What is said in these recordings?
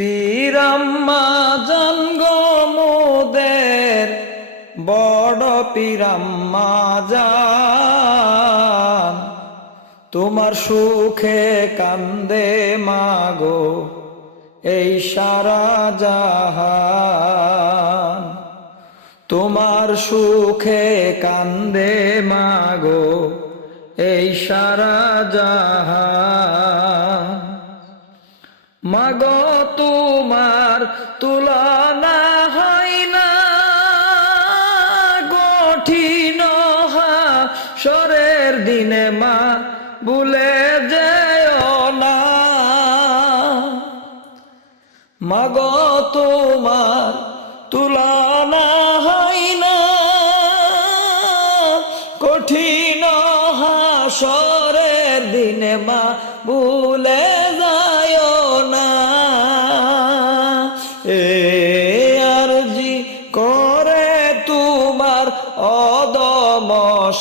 পীরাম্মা জানগ মোদের, বড় পীরাম্মা জান। তোমার সুখে কান্দে মাগো এই সারা জাহান। তোমার সুখে কান্দে মাগো এই সারা জাহান। মাগো তোমার তুলনা হয় না। কঠিন সরের দিনে মা ভুলে যেও না। মাগো তোমার তুলনা হয় না। কঠিন হাসরের দিনে মা ভুলে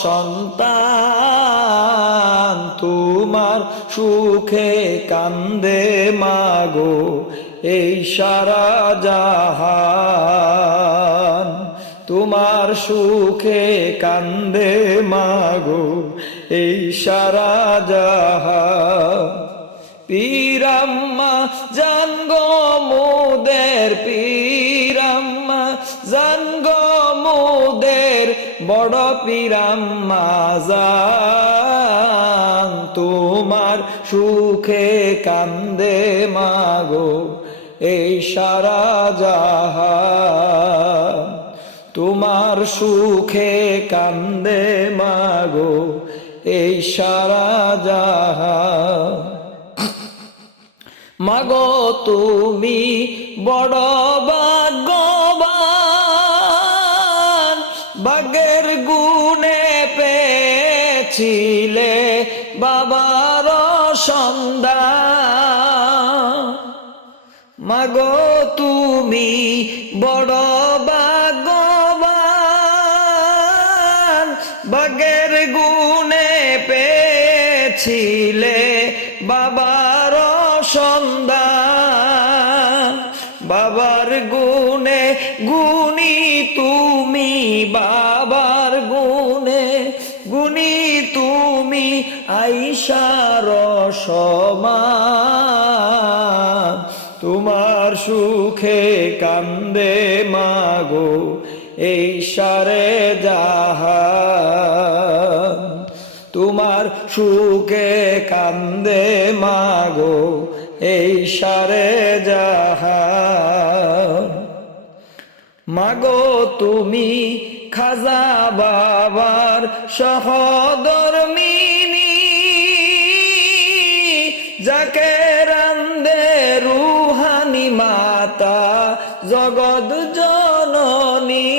সন্তান, তোমার সুখে কান্দে মাগো এই সারা জাহান। তোমার সুখে কান্দে মাগো এই সারা জাহান। পীরাম্মা জানগো মোদের পীরাম্মা বড় পিরাম জান তোমার সুখে কান্দে মাগো এই সারা জাহান। তোমার সুখে কান্দে মাগো এই সারা জাহান। মাগো, তুমি বড় ভাগ্যবান বাগের গুণে পেয়েছিলে বাবার সন্ধান মাগো, তুমি বড় ভাগ্যবান। বাগের গুণে পেয়েছিলে বাবার সন্ধান বাবার গুণে গুণী তুমি বাবার গুণে গুণী তুমি আইসার সমান তোমার সুখে কান্দে মাগো এই সারে জাহান তোমার সুখে কান্দে মাগো এই সারে জাহান মাগো তুমি খাজা বাবার সহদর্মিনী যাকে রান্দে রুহানি মাতা জগৎ জননী।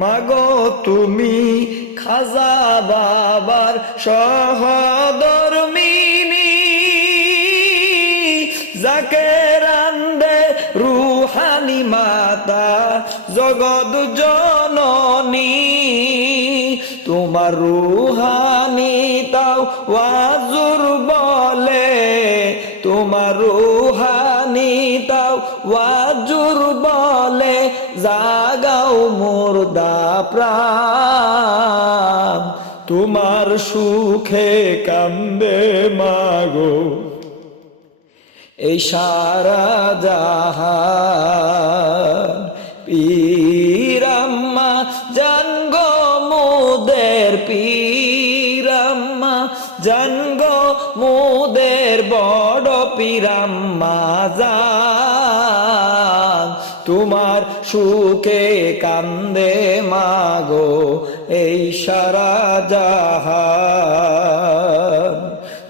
মাগো তুমি খাজা বাবার সহদর্মিনী রুহানি মাতা, জগৎ জননী, তোমার রুহানি তাও ওয়াজুর বলে, তোমার রুহানি তাও ওয়াজুর বলে, জাগাও মুর্দা প্রাণ, তোমার সুখে কান্দে মাগো। এই সারা জাহান জানগ মোদের বড় পিরাম জান তোমার সুখে কান্দে মাগো এই সারা জাহান।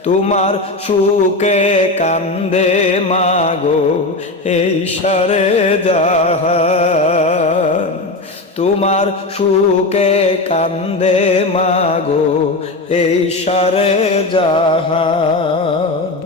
তোমার সুখে কান্দে মাগো এই সারে জাহান। তোমার সুখে কান্দে মাগো এই সারে জাহান।